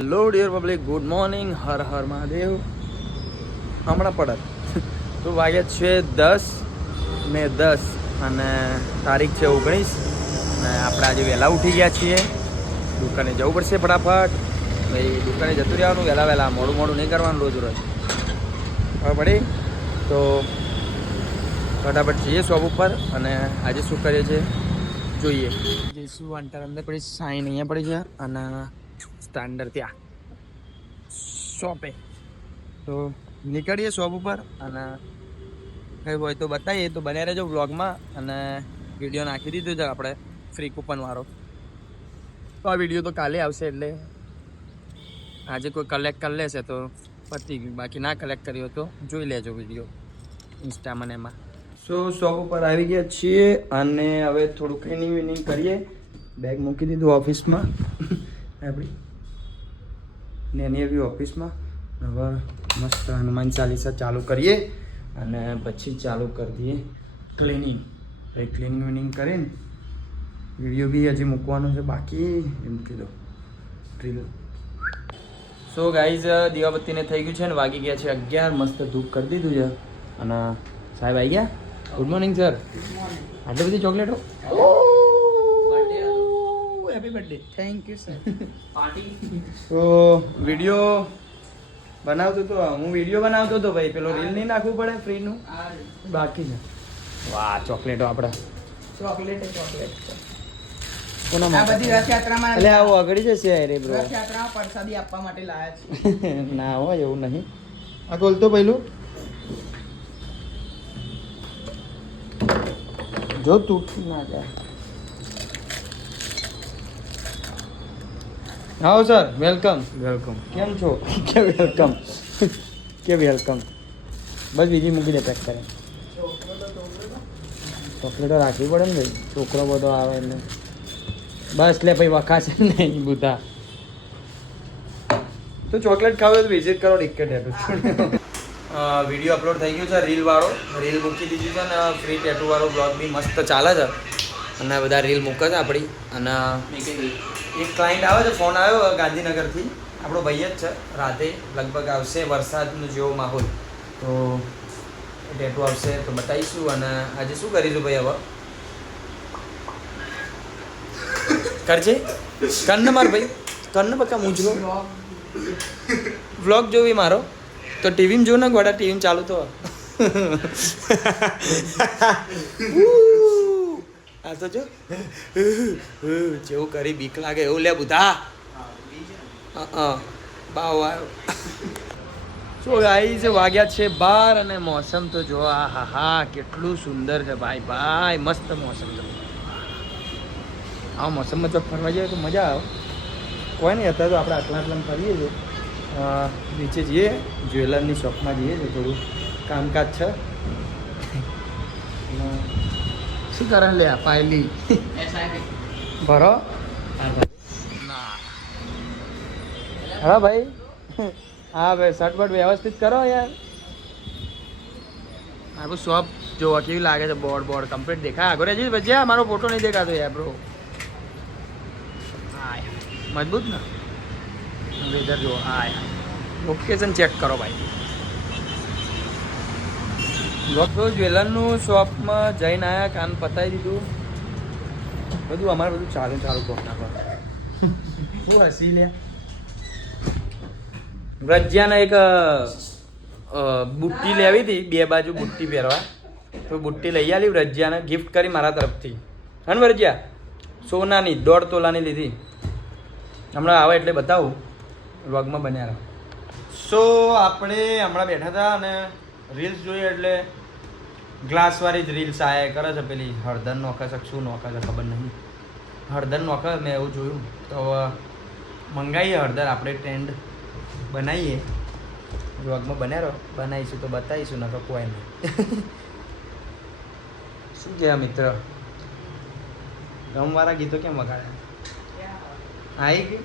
Hello dear public good morning Har Har Mahadev હમણાં પડત. તો વાગ્યા છે દસ, ને દસ અને તારીખ છે ઓગણીસ. અને આપણે આજે વહેલા ઉઠી ગયા છીએ. દુકાને જવું પડશે ફટાફટ. ભાઈ, દુકાને જતું રહેવાનું, વહેલા વહેલા મોડું મોડું નહીં કરવાનું રોજ રોજ. હવે પડી? તો ફટાફટ જઈએ શોપ ઉપર અને આજે શું કરીએ છીએ? જોઈએ. જઈશું અંટર અંદર પડી સાઈન અહીંયા પડી છે અને સ્ટાન્ડર્ડ ત્યાં. શોપે. તો નીકળીએ શોપ ઉપર અને કંઈ હોય તો બતાવીએ. તો બને રહેજો વ્લોગમાં અને વીડિયો નાખી દીધો છે આપણે ફ્રી કૂપનવાળો તો આ વીડિયો તો કાલે આવશે એટલે આજે કોઈ કલેક્ટ કરી લેશે તો પતી ગયું. બાકી ના કલેક્ટ કર્યો તો જોઈ લેજો વીડિયો ઇન્સ્ટામાં એમાં. સો શોપ ઉપર આવી ગયા છીએ અને હવે થોડું ક્લિનિંગ વિનિંગ કરીએ. બેગ મૂકી દીધું ઓફિસમાં આપણી. ને એની એવી ઓફિસમાં હવે મસ્ત હનુમાન ચાલીસા ચાલુ કરીએ અને પછી ચાલુ કરી દઈએ ક્લિનિંગ એ ક્લિનિંગ વિનિંગ કરીને વીડિયો બી હજી મૂકવાનો છે બાકી એ મૂકી દો ડ્રીલ સો ગાઈઝ દીવાબત્તીને થઈ ગયું છે ને વાગી ગયા છે અગિયાર. મસ્ત ધૂપ કરી દીધું છે. અને સાહેબ આવી ગયા? ગુડ મોર્નિંગ સર આટલી બધી ચોકલેટો? Happy birthday thank you sir તો વિડિયો બનાવતો તો હું વિડિયો બનાવતો તો ભાઈ પેલો રીલ નહીં નાખવું પડે ફ્રીનું બાકી છે. વાહ ચોકલેટો આપણે ચોકલેટ ચોકલેટ કોના આ બધી રથયાત્રામાં એટલે આવું અઘડી જશે અરે બ્રો રથયાત્રામાં પ્રસાદી આપવા માટે લાયા છે. ના હોય એવું નહીં. આ ખોલતો પહેલું. જો તૂટ ના જાય. આવો સર વેલકમ. વેલકમ. કેમ છો? કે વેલકમ? કે વેલકમ? બસ બીજી મૂકી દે પેક કરે. ચોકલેટો રાખવી પડે ને ભાઈ? છોકરો બધો આવે એટલે બસ લે ભાઈ વખાશે નહીં બુધા. તો ચોકલેટ ખાવે તો વિઝિટ કરો ટિકટ વીડિયો અપલોડ થઈ ગયો છે રીલ વાળો. રીલ મૂકી દીધી છે ને ફ્રી ટેટુ વાળો બ્લોગ બી મસ્ત ચાલે છે. અને બધા રીલ મૂકે છે આપણી અને એક ક્લાયન્ટ આવે છે ફોન આવ્યો ગાંધીનગરથી. આપણો ભાઈ જ છે. રાતે લગભગ આવશે વરસાદનો જેવો માહોલ. તો ટેટુ આવશે. તો બતાવીશું અને આજે શું કરીશું ભાઈ હવે? કરજે. કન્ન માર ભાઈ. કન્ન પક્કા મૂંઝલો વ્લોગ જોવી મારો. તો ટીવીમાં જો ને ગોડા ટીવીમાં ચાલુ તો. આ તો જો. જેવું કરી બીક લાગે એવું લે બુધા. બાવ આવ્યો સો ગાઈઝ વાગ્યા છે બાર અને મોસમ તો જો આ હા હા કેટલું સુંદર છે ભાઈ ભાઈ, મસ્ત મોસમ છે આ મોસમમાં જો ફરવા જઈએ તો મજા આવે. કોઈ નહીં, અત્યારે તો આપણે આટલા આટલા ફરીએ છીએ. નીચે જઈએ જ્વેલરની શોપમાં જઈએ છીએ થોડું. કામકાજ છે. શું કરે લે પાયલી? ભરો. હા ભાઈ. હા, ભાઈ શર્ટ વ્યવસ્થિત કરો યાર. આપણું શોપ જોવા કેવી લાગે છે બોર્ડ બોર્ડ કમ્પ્લીટ દેખાય. આગળ હજી ભજીયા મારો ફોટો નહીં દેખાતો યાર બ્રો મજબૂત ને? વેધર જુઓ. હા લોકેશન ચેક કરો, ભાઈ. તો જ્વેલરનું શોપમાં જઈને આવ્યા કાન પતાવી દીધું. બધું અમારે બધું ચાલુ ચાલુ કોક નાખો શું હસી લે વ્રજ્યાને એક બુટ્ટી લેવી હતી બે બાજુ બુટ્ટી પહેરવા. તો બુટ્ટી લઈ આવી વ્રજ્યાને ગિફ્ટ કરી મારા તરફથી. હન વ્રજ્યા સોનાની દોઢ તોલાની લીધી. હમણાં આવે એટલે બતાવું. વ્લોગમાં બન્યા રહો. સો આપણે હમણાં બેઠા હતા અને રીલ્સ જોઈએ એટલે ગ્લાસવાળી જ રીલ્સ આયા કરે છે, પેલી હળદર નોખે છે શું નોખે છે, ખબર નહીં. હળદર નોખે મેં એવું જોયું. તો મંગાવીએ હળદર, આપણે ટ્રેન્ડ બનાવીએ. વ્લોગમાં બને રહો બનાવીશું તો બતાવીશું, નકર કોઈ નહીં. શું કહેવા મિત્ર? ગમવાળા ગીતો કેમ વગાડ્યા આવી ગઈ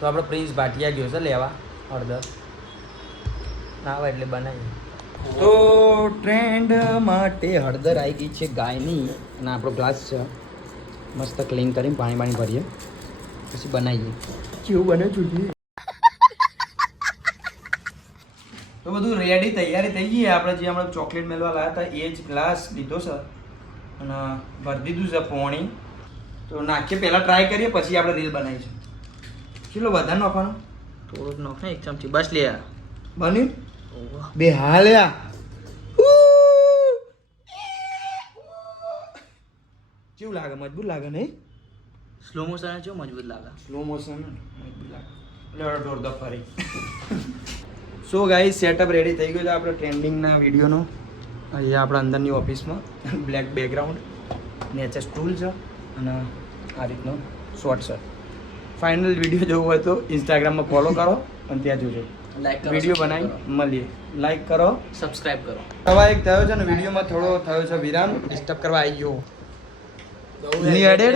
તો આપણે પ્રિન્સ ભાટિયા ગયો છે, લેવા હળદર. આવે એટલે બનાવીએ. તો ટ્રેન્ડ માટે હળદર આવી ગઈ છે ગાયની અને આપણો ગ્લાસ છે. મસ્ત ક્લીન કરીને પાણી પાણી ભરીએ. પછી બનાવીએ. કેવું બને જોઈએ તો બધું રેડી તૈયારી થઈ ગઈ આપણે જે આપણે ચોકલેટ મેળવા લાવ્યા હતા એ જ ગ્લાસ લીધો છે. અને ભરી દીધું છે પોણી. તો નાખીએ પહેલાં ટ્રાય કરીએ પછી આપણે રીલ બનાવીશું. કેટલો વધારે નાખવાનો? થોડુંક નાખે એક ચમચી. બસ લે બન્યું બે હાલ્યા. કેવું લાગે? મજબૂત લાગે નહીં? સ્લો મોશન છે મજબૂત લાગે. સ્લો મોશન મજબૂત લાગે. એટલે દોડતો ફરી. સો ગાઈ સેટઅપ રેડી થઈ ગયું છે આપણે ટ્રેન્ડિંગના વિડીયોનો. અહીંયા આપણા અંદરની ઓફિસમાં બ્લેક બેકગ્રાઉન્ડ નેચર સ્ટૂલ છે અને આ રીતનો શોર્ટ છે ફાઇનલ વીડિયો જોવો હોય તો ઇન્સ્ટાગ્રામમાં ફોલો કરો અને ત્યાં જોજો. વીડિયો બનાવી મળીએ. લાઈક કરો. સબસ્ક્રાઇબ કરો. સવા એક થયો છે ને વિડીયોમાં થોડો થયો છે વિરામ. ડિસ્ટર્બ કરવા આવી ગયો. ની added?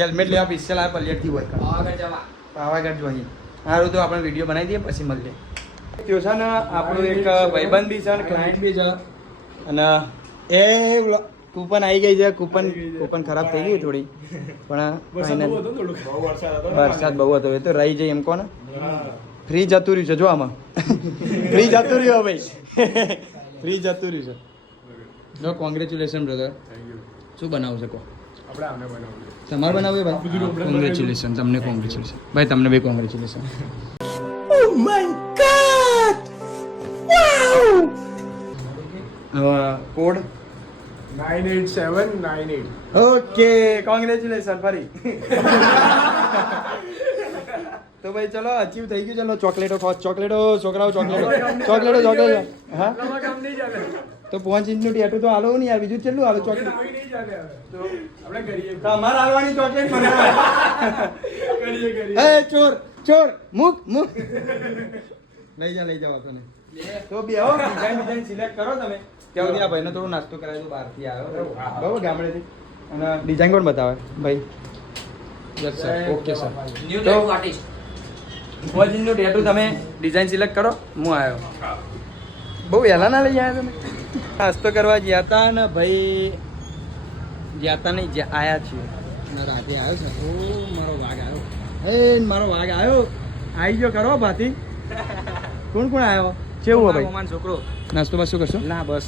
હેલ્મેટ લેવા પિસ્તલ આ પલ્લેટથી હોય. પાવાગઢ જોઈએ સારું તો આપણે વીડિયો બનાવી દઈએ પછી મળીએ. त्यो છે ને આપણું એક ભાઈબંધ બી છે અને ક્લાયન્ટ બી છે. અને એ કૂપન આવી ગઈ છે કૂપન કૂપન ખરાબ થઈ ગઈ થોડી. પણ વરસાદ બહુ હતો એ તો રહી જાય એમ કોને? ફ્રી જતું રહ્યું છે જો આમાં. ફ્રી જતું રહ્યું ભાઈ ફ્રી જતું રહ્યું છે. જો કોંગ્રેચ્યુલેશન બ્રધર શું બનાવું છે કહો? તમારે બનાવ્યું ભાઈ? કોંગ્રેચ્યુલેશન તમને કોંગ્રેચ્યુલેશન ભાઈ તમને બી congratulation code nine eight seven nine eight okay congratulation ફરી. તો ભાઈ ચલો અચીવ થઈ ગયું. ચલો ચોકલેટો ખો ચોકલેટો છોકરાઓ ચોકલેટો. ચોકલેટો ચોકલેટો. હા? તો પાંચ ઇંચનું ટેટુ તો આલો નહીં યાર. બીજું કેટલું આલો ચોકલેટ તમારે આલવાની ચોકલેટ મને એ ચોર ચોર મુક મુક. લઈ જા લઈ જાઓ તને તો બે હો. ડિઝાઇન ડિઝાઇન સિલેક્ટ કરો તમે. ત્યાં સુધી આ ભાઈને થોડો નાસ્તો કરાવી દો બહારથી આવ્યો. બરાબર ગામડેથી. અને ડિઝાઇન કોણ બતાવે? ભાઈ. Yes sir okay sir new artist મોજીનનું tattoo તમે ડિઝાઇન સિલેક્ટ કરો હું આવ્યો બહુ વહેલા ના લઈ આવ્યા તમે. નાસ્તો કરવા ગયા હતા ને ભાઈ ગયા હતા નહીં જ્યાં આયા છીએ. રાતે આવ્યો છે. ઓ મારો વાઘ આવ્યો એ મારો વાઘ આવ્યો આવી ગયો કરો ભાતી. કોણ કોણ આવ્યો કેવું હો ભાઈ. મોમાન છોકરો. નાસ્તો બાસ્તો કરશો? ના બસ.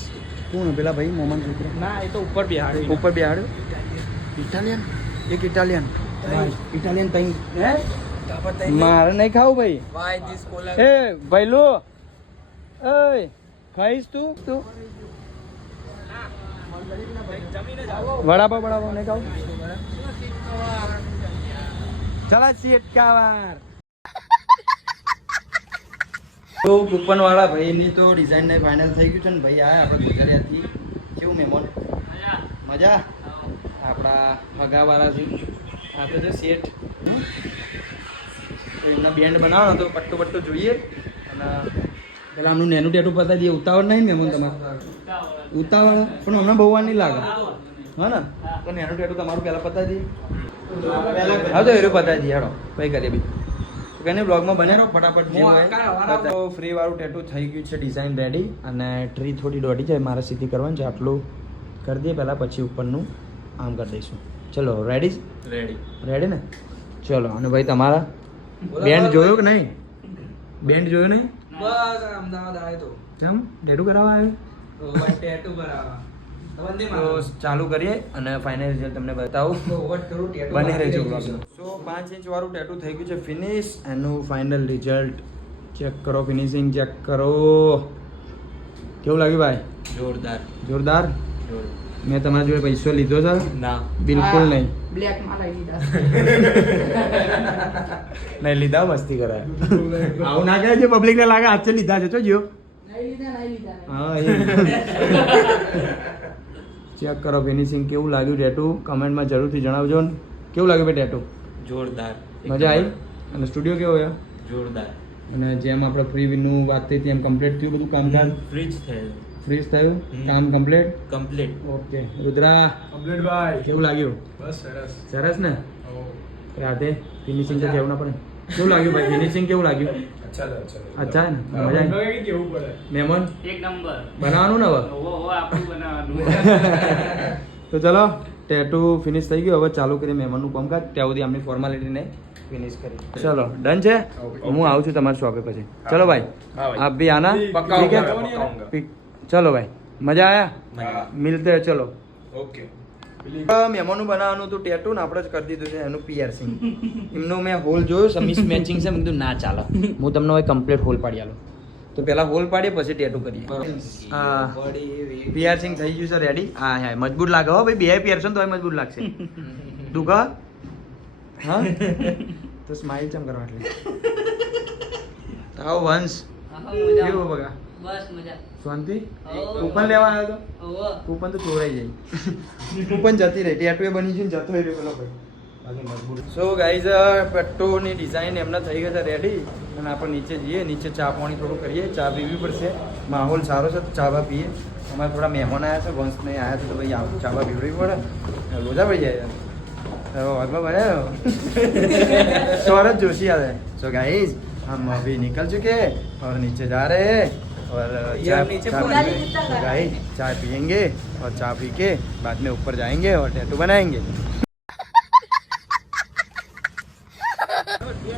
કોણ પેલા ભાઈ મોમાન છોકરો? ના એ તો ઉપર બિહાડ્યો ઉપર બિહાડ્યો? ઇટાલિયન એક ઇટાલિયન ઇટાલિયન તઈ. હે? મારે નહીં ખાવું ભાઈ. એ ભાઈલો. એ ખાઈશ તું? તું? વડાપાવ વડાપાવ નહીં ખાવું? ચલા સીટ તો કૂપન વાળા ભાઈની તો ડિઝાઇન ને ફાઇનલ થઈ ગયું છે ને ભાઈ આ આપણે ગુજરાતીથી કેવું મહેમાન? મજા? આપણા ફગાવાળા છે. આ તો છે શેઠ. એમના બેન્ડ બનાવો તો પટ્ટો પટ્ટો જોઈએ. અને પેલા આમનું નેનું ટેટું પતાવી દઈએ. ઉતાવળ નહીં ને એમાં તમારે? ઉતાવળ પણ હમણાં બહુ વાર નહીં લાગે. હા ને? તો નેનું ટેટું તમારું પહેલાં પતાવી દઈએ. હા તો એરું પતાવી દઈએ. હેડો કંઈ કરીએ બી કઈ બ્લોગમાં બને રહો ફટાફટ જે હોય. તો ફ્રી વાળું ટેટુ થઈ ગયું છે ડિઝાઇન રેડી અને ટ્રી થોડી દોડી જાય મારે સીધી કરવાની છે આટલું કરી દઈએ પહેલાં પછી ઉપરનું આમ કરી દઈશું. ચલો રેડી રેડી રેડી ને? ચલો અને ભાઈ તમારા? બેન્ડ જોયો કે નહીં? બેન્ડ જોયો નહીં? બસ અમદાવાદ આવ્યો તો. કેમ? ટેટુ કરાવવા આવ્યો? ટેટુ કરાવવા. ચાલુ કરીએ અને ફાઇનલ રિઝલ્ટ તમને બતાવું. વોટ કરું ટેટુ બને રહેજો સો પાંચ ઇંચ વાળું ટેટુ થઈ ગયું છે ફિનિશ એનું ફાઇનલ રિઝલ્ટ ચેક કરો ફિનિશિંગ ચેક કરો. કેવું લાગ્યું ભાઈ? જોરદાર. જોરદાર? જોરદાર. મેં તમારા જોડે પૈસો લીધો છે? ના. બિલકુલ નહીં. બ્લેકમાં લઈ લીધા. નહીં લીધા મસ્તી કરાય. આવું ના કહે છે પબ્લિક ને લાગે હાથે લીધા છે તો જો નહીં લીધા નહીં લીધા હા ચેક કરો ફિનિશિંગ કેવું લાગ્યું ટેટુ કમેન્ટમાં જરૂરથી જણાવજો. ને કેવું લાગ્યું ભાઈ ટેટુ જોરદાર. મજા આવી? અને સ્ટુડિયો કેવો છે? જોરદાર. અને જેમ આપણે ફ્રી વિનનું વાત થઈ તેમ કમ્પ્લીટ થયું બધું કામકાજ? જ થયેલ. ફ્રીજ થયું કામ complete complete okay Rudra. Complete ભાઈ. કેવું લાગ્યું? બસ સરસ. સરસ ને? રાધે ફિનિશિંગ તો કેવું ના પડે. કેવું લાગ્યું ભાઈ? ફિનિશિંગ કેવું લાગ્યું? અચ્છા ને? મજા આવી. કેવું પડે? મહેમાન એક નંબર. બનાવવાનું ને હવે? તો ચલો ટેટુ ફિનિશ થઈ ગયું. હવે ચાલુ કરીએ મહેમાનનું કામકાજ. ત્યાં સુધી આમની ફોર્માલિટીને ફિનિશ કરી ચલો ડન છે? હું આવું છું તમારી શોપે પછી. ચલો ભાઈ આપ બી આના. ઠીક હે ચલો ભાઈ મજા આયા? મિલતે ચલો. ઓકે. મહેમાનું બનાવવાનું હતું ટેટુ ને આપણે જ કરી દીધું છે એનું પીઆરસિંગ એમનો મેં હોલ જોયો છે મિસમેચિંગ છે મેં ના ચાલે. હું તમને હવે કમ્પ્લીટ હોલ પાડી આલો. તો પેલા હોલ પાડીએ પછી ટેટુ કરીએ. પીઆરસિંગ થઈ ગયું છે રેડી હા હા મજબૂત લાગે. હો ભાઈ બે પીઆરસો તો મજબૂત લાગશે. તું કહ હા? તો સ્માઇલ ચમ કરવા એટલે? તાવ વંશ. કેવું બગા? બસ મજા. શાંતિ હો. કૂપન લેવા આવ્યો તો ઓવો કૂપન તો ચોરાઈ જાય કૂપન જતી રહી ટેટુ એ બની છે ને જતો રહ્યો પેલો ભાઈ સો ગાઈઝ પટ્ટોની ડિઝાઇન એમના થઈ ગયા છે રેડી અને આપણે નીચે જઈએ નીચે ચા પાણી થોડું કરીએ ચા પીવી પડશે માહોલ સારો છે તો ચા બા પીએ અમારે થોડા મહેમાન આવ્યા છે વંશને આવ્યા છે તો ભાઈ આવું ચા બા પીવડવી પડે લોજા પડી જાય હવે વાગવા બને सौरभ जोशी आ रहे हैं सो गाइस हम अभी निकल चुके हैं और नीचे जा रहे हैं और चाय नीचे चाय पुरानी पीएंगे। कितना तो गाइस चाय पियेंगे और चाय पी के बाद में ऊपर जाएंगे और टैटू बनाएंगे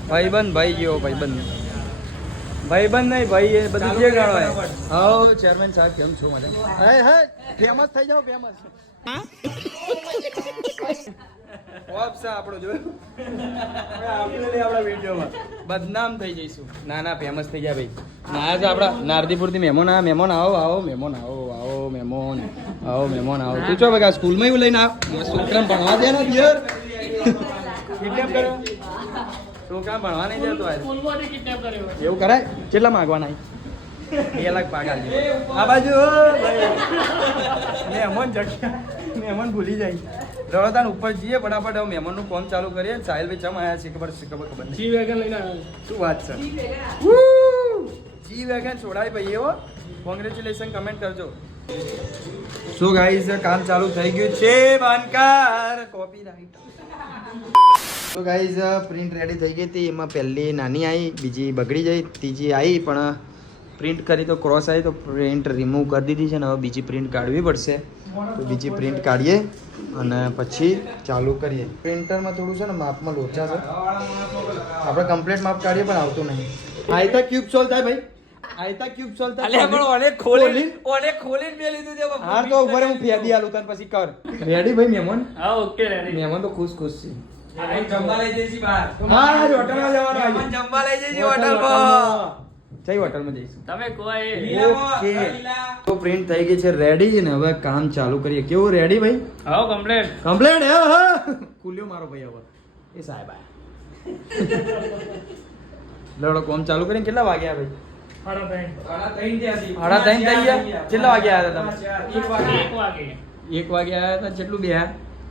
ભાઈબંધ ભાઈ ગયો ભાઈબંધ ભાઈબંધ નહીં ભાઈ એ બધું જે ગાળો હોય હાઉ ચેરમેન સાહેબ કેમ છો મજા હે હે ફેમસ થઈ જાઓ ફેમસ ઓપ બદનામ થઈ જઈશું. ના ના ફેમસ થઈ ગયા ભાઈ. ના છે આપણા નારદીપુરથી મહેમાન આ, મહેમાન આવો આવો, મહેમાન આવો આવો, મહેમાન આવો મહેમાન આવો. તું છો સ્કૂલમાં એવું લઈને આવ. છોકરાને ભણવા દે ને પિયર કિડનેપ છોકરા ભણવા નહીં જતો આજે? એવું કરાય? કેટલા માગવાના બે લાખ પાકા આ બાજુ. મહેમાન જગ્યા. મહેમાન ભૂલી જાય. રડોતાન ઉપર જઈએ ફટાફટ હવે મહેમાનનું ફોન ચાલુ કરીએ. સાહિલ ભાઈ ચમ આયા છે? ખબર છે ખબર ખબર જી વેગન લઈને આવ્યો શું વાત છે? G wagon. છોડાય ભાઈ એવો. કોંગ્રેચ્યુલેશન કમેન્ટ કરજો. સો ગાઈઝ કામ ચાલુ થઈ ગયું છે બાંધકાર કોપીરાઈટ તો ગાઈઝ પ્રિન્ટ રેડી થઈ ગઈ હતી. એમાં પહેલી નાની આવી બીજી બગડી જઈ ત્રીજી આવી પણ પ્રિન્ટ કરી તો ક્રોસ આવી તો પ્રિન્ટ રિમૂવ કરી દીધી છે ને હવે બીજી પ્રિન્ટ કાઢવી પડશે. તો બીજી પ્રિન્ટ કાઢીએ અને પછી ચાલુ કરીએ. પ્રિન્ટરમાં થોડું છે ને માપમાં લોચા છે. આપણે કમ્પ્લીટ માપ કાઢીએ પણ આવતું નહીં. આયતા ક્યુબ સોલ્વ થાય ભાઈ. આયતા ક્યુબ સોલ્વ થાય. ખોલી- ઓલે ખોલીને મે લીધું છે હાર તો ઉપર હું ફેદી આલું તને પછી કર. રેડી ભાઈ મહેમાન? હા ઓકે રેડી મહેમાન તો ખુશ ખુશ છે. જમવા લઈ જઈશી બહાર. હા હોટલમાં જવાનું જમવા લઈ જઈશી હોટલ હોટલમાં જઈ હોટલમાં જઈશું. તમે કોઈ ઓકે. તો પ્રિન્ટ થઈ ગઈ છે રેડી ને હવે કામ ચાલુ કરીએ. કેવું રેડી ભાઈ? આવો કમ્પ્લેટ કમ્પ્લેટ હે હા. ખુલ્યો મારો ભાઈ હવે. એ સાહેબ આ લડો કોમ ચાલુ કરીને કેટલા વાગ્યા ભાઈ? સાડા ત્રણ. થઈ ગયા? કેટલા વાગે આવ્યા હતા તમે? એક વાગે. આવ્યા હતા જેટલું બે?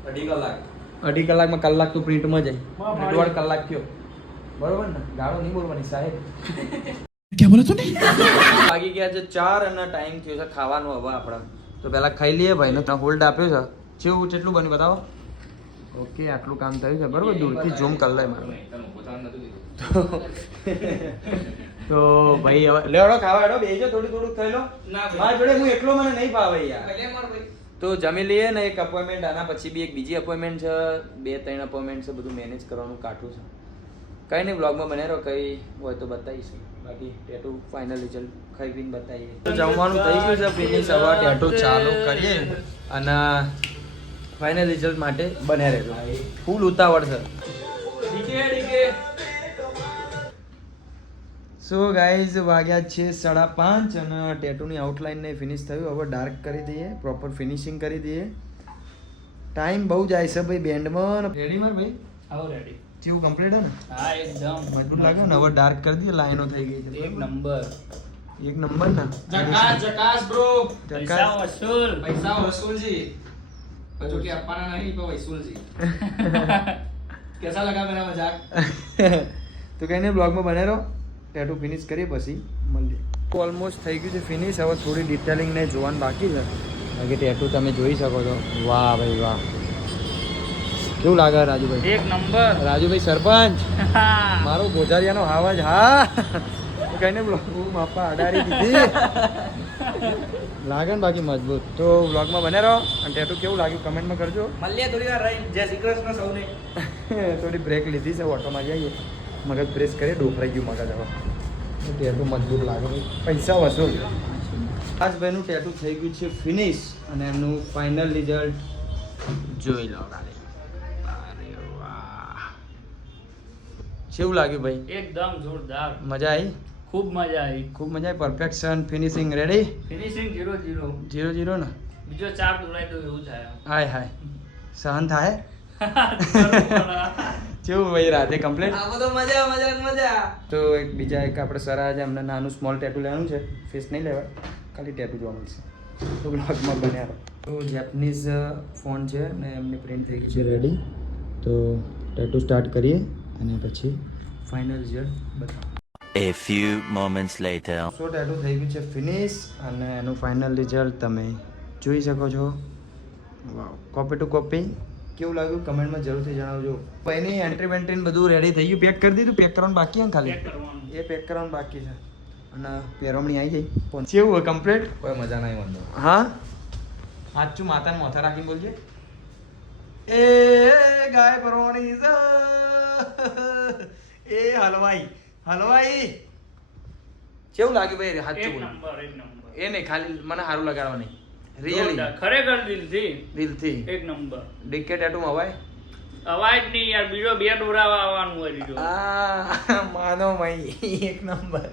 અઢી કલાક. અઢી કલાકમાં કલાક તું પ્રિન્ટમાં જાય. દોઢ કલાક થયો. બરોબર ને? ગાળો નહીં બોલવાની સાહેબ. વાગી ગયા છે ચાર અને ટાઈમ થયો છે ખાવાનો હવે આપણે તો પહેલા ખાઈ લઈએ ભાઈને ત્યાં હોલ્ડ આપ્યો છે જેવું કેટલું બન્યું બતાવો ઓકે આટલું કામ થયું છે બરોબર દૂરથી ઝૂમ કરી લે મારે તો- તો ભાઈ હવે લેડો ખાવા હેડો બેજો થોડું થોડું ખાઈ લો મારા જોડે હું એકલો મને નહીં ભાવે યાર તો જમી લઈએ ને એક અપોઇન્ટમેન્ટ આના પછી બી એક બીજી અપોઇન્ટમેન્ટ છે બે ત્રણ અપોઇન્ટમેન્ટ છે બધું મેનેજ કરવાનું કાઠું છે. કઈ નહીં બ્લોગમાં બને રહો કઈ હોય તો બતાવીશું. બાકી ટેટુ ફાઇનલ રિઝલ્ટ ખાઈ પીને બતાવીએ. તો જમવાનું થઈ ગયું છે ફિનિશ હવે ટેટુ ચાલુ કરીએ અને ફાઇનલ રિઝલ્ટ માટે બને રહેજો. ફૂલ ઉતાવળ છે. સો ગાઈઝ વાગ્યા છે સાડા પાંચ અને ટેટુની આઉટલાઇનને ફિનિશ થયું. હવે ડાર્ક કરી દઈએ પ્રોપર ફિનિશિંગ કરી દઈએ. ટાઈમ બહુ જાય છે ભાઈ બેન્ડમાં રેડી માર ભાઈ? આવો રેડી જેવું કમ્પ્લીટ હે ને? હા એકદમ. મજબૂત લાગે ને? હવે ડાર્ક કરી દઈએ લાઈનો થઈ ગઈ છે. એક નંબર. એક નંબર ને? જકાસ જકાસ બ્રો પૈસા વસૂલ. પૈસા વસૂલજી. હજુ કે આપવાના નહીં પણ વસૂલજી. કેસા લગા મેરા મજાક? તો કહીને બ્લોગમાં બને રહો. ટેટુ ફિનિશ કરી પછી મળીએ. ઓલમોસ્ટ થઈ ગયું છે ફિનિશ હવે થોડી ડિટેલિંગને જોવાનું બાકી છે. બાકી ટેટુ તમે જોઈ શકો છો. વાહ ભાઈ વાહ. કેવું લાગે રાજુભાઈ? એક નંબર. રાજુભાઈ સરપંચ? મારો ગોજારિયાનો આવાજ હા. કઈને બ્લોગ બાપા અડાડી દીધી. લાગે ને બાકી મજબૂત. તો વ્લોગમાં બને રહો. અને ટેટુ કેવું લાગ્યું કમેન્ટમાં કરજો. મળીએ થોડી વાર રહી. જય શ્રી કૃષ્ણ સૌને. થોડી બ્રેક લીધી છે ઓટોમાં જઈએ. મગજ પ્રેસ કરીએ ડોફરાઈ ગયું મગજ હવે. ટેટુ મજબૂત લાગે પૈસા વસૂલ. ભાઈનું ટેટુ થઈ ગયું છે ફિનિશ અને એમનું ફાઇનલ રિઝલ્ટ જોઈ લો. કાલે અરે વાહ કેવું લાગ્યું ભાઈ? એકદમ જોરદાર. મજા આવી ખૂબ મજા આવી ખૂબ મજા આવી perfection finishing ready finishing zero zero zero zero ને? બીજો ચાર દોડાઈ દો એવું થાય હાય હાય. સહન થાય? કેવું ભાઈ રાતે કમ્પ્લીટ આ બધો મજા મજા મજા. તો એક બીજા એક આપણે સર આજે અમને નાનું સ્મોલ ટેટુ લેવાનું છે. ફેસ નહીં લેવાય ખાલી ટેટુ જોવા મળશે. તો બ્લોગમાં બન્યા તો જેપનીઝ ફોન છે ને એમની પ્રિન્ટ થઈ ગઈ છે. રેડી તો ટેટુ સ્ટાર્ટ કરીએ. અને પછી ફાઇનલ રિઝલ્ટ બતાવો. A few moments later. So tattoo થઈ ગયું છે ફિનિશ અને એનું ફાઇનલ રિઝલ્ટ તમે જોઈ શકો છો. વાવ કોપી ટુ કોપી કેવું લાગ્યું? કમેન્ટમાં જરૂરથી જણાવજો. એની એન્ટ્રી વેન્ટ્રી બધું રેડી થઈ ગયું. પેક કરી દીધું? પેક કરવાનું બાકી છે ને ખાલી? એ પેક કરવાનું બાકી છે. અને પહેરવણી આવી ગઈ? પણ કેવું હોય કમ્પ્લીટ કોઈ મજા નહીં વાંધો હા? સાચું માતાને મોથા રાખીને બોલજે. એ ગાય પરવાણી છે. હલવાઈ. હલવાઈ. કેવું લાગ્યું ભાઈ હાચું બોલ નંબર એક નંબર. એ નહીં ખાલી મને સારું લગાડવા નહીં રિયલી ખરેખર દિલથી? દિલથી? એક નંબર. ડીકે ટેટુ અવાય? અવાજ નહીં યાર બીજો બે દોરાવા આવવાનું હોય બીજો. આ માનો ભાઈ એક નંબર.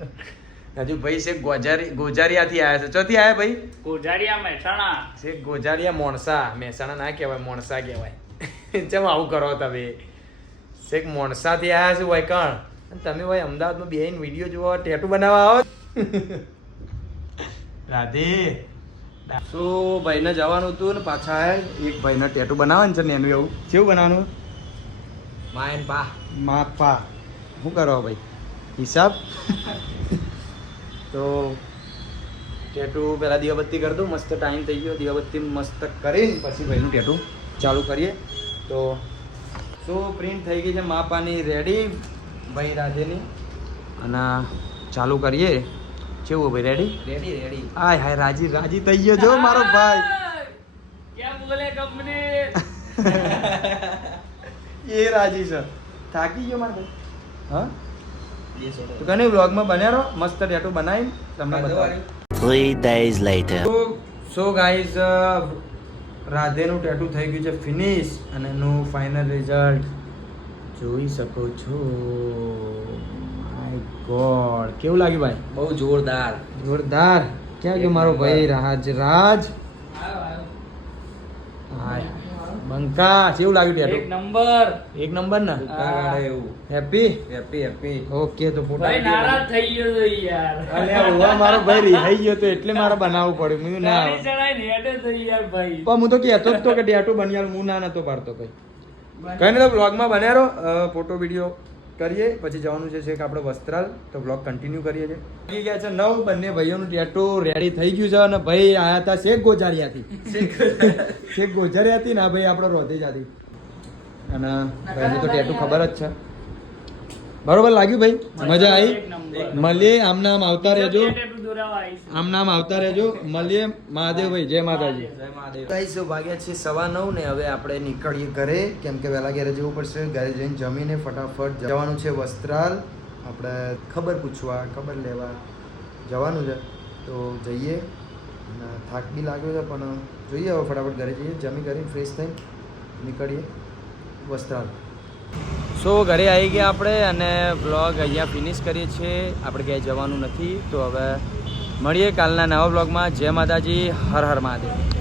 હજુ ભાઈ શેખ ગોજારી ગોજારિયાથી આવ્યા છે. ચોથી આવ્યા ભાઈ? ગોજારિયા મહેસાણા શેખ ગોજારિયા મોણસા. મહેસાણા ના કહેવાય મોણસા કહેવાય. ચમ આવું કરો તમે. શેખ મોણસાથી આવ્યા છે વૈકણ અને તમે ભાઈ અમદાવાદમાં બેહીને વીડિયો જોવા ટેટુ બનાવવા આવો. રાધે. સો ભાઈને જવાનું હતું ને પાછા એક ભાઈને ટેટુ બનાવવાનું છે ને એનું એવું. કેવું બનાવવાનું? માયન પા. માપા શું કરો ભાઈ? હિસાબ? તો ટેટુ પહેલાં દીવાબત્તી કરી દઉં મસ્ત ટાઈમ થઈ ગયો. દીવાબત્તી મસ્ત કરીને પછી ભાઈનું ટેટુ ચાલુ કરીએ. તો શું પ્રિન્ટ થઈ ગઈ છે? માપાની રેડી ભાઈ રાધેની અને ચાલુ કરીએ. કેવું ભાઈ ready ready ready hi hi રાજી રાજી થઈ ગયો જો મારો ભાઈ. કેમ બોલે કંપની એ રાજી છે. થાકી ગયો મારો ભાઈ. હા? તો કને વ્લોગમાં બન્યા રહો મસ્ત ટેટુ બનાવી તમને બતાવું. Three days later. So guys રાધેનું tattoo થઈ ગયું છે ફિનિશ અને એનું ફાઇનલ રિઝલ્ટ જોઈ શકો છો. માય ગોડ કેવું લાગ્યું ભાઈ? બહુ જોરદાર. જોરદાર. ક્યાં ગયો મારો ભાઈ? રાજ રાજ. બંકા કેવું લાગ્યું એક નંબર. એક નંબર ને? એવું. હેપી? Happy happy. ઓકે તો ફોટો ભાઈ નારાજ થઈ ગયો તો યાર. અલ્યા ઓવા મારો ભાઈ રિહાઈ ગયો તો એટલે મારે બનાવવું પડ્યું. મેં ના ગાડી ચડાઈને હેડે થઈ યાર ભાઈ. પણ હું તો કહેતો જ તો કે ટેટુ બની હું ના નતો પાડતો કઈ. કઈ તો બ્લોગમાં બન્યા રહો. ફોટો વીડિયો કરીએ. પછી જવાનું છે છેક આપણે વસ્ત્રાલ. તો બ્લોગ કન્ટિન્યુ કરીએ છીએ થઈ ગયા છે નવ. બંને ભાઈઓનું ટેટુ રેડી થઈ ગયું છે અને ભાઈ આયા હતા શેખ ગોજારિયાથી. શેખ ગોજારિયાથી ના ભાઈ આપણો રોધેજાથી અને ભાઈને તો ટેટુ ખબર જ છે. બરોબર લાગ્યું ભાઈ? મજા આવી. મળીએ આમ નામ આવતા રહેજો. આમ નામ આવતા રહેજો. મળીએ મહાદેવભાઈ જય માતાજી. જય મહાદેવ ગાઈસ વાગ્યા છે સવા નવ ને હવે આપણે નીકળીએ ઘરે. કેમ કે વહેલા ઘરે જવું પડશે. ઘરે જઈને જમીને ફટાફટ જવાનું છે વસ્ત્રાલ. આપણે ખબર પૂછવા ખબર લેવા જવાનું છે. તો જઈએ. થાક બી લાગ્યો છે પણ જોઈએ હવે ફટાફટ ઘરે જઈએ. જમી કરીને ફ્રેશ થઈ નીકળીએ વસ્ત્રાલ. સો ઘરે આવી ગયા આપણે અને બ્લોગ અહીંયા ફિનિશ કરીએ છીએ. આપણે ક્યાંય જવાનું નથી. તો હવે મળીએ કાલના નવા બ્લોગમાં જય માતાજી. હર હર મહાદેવ.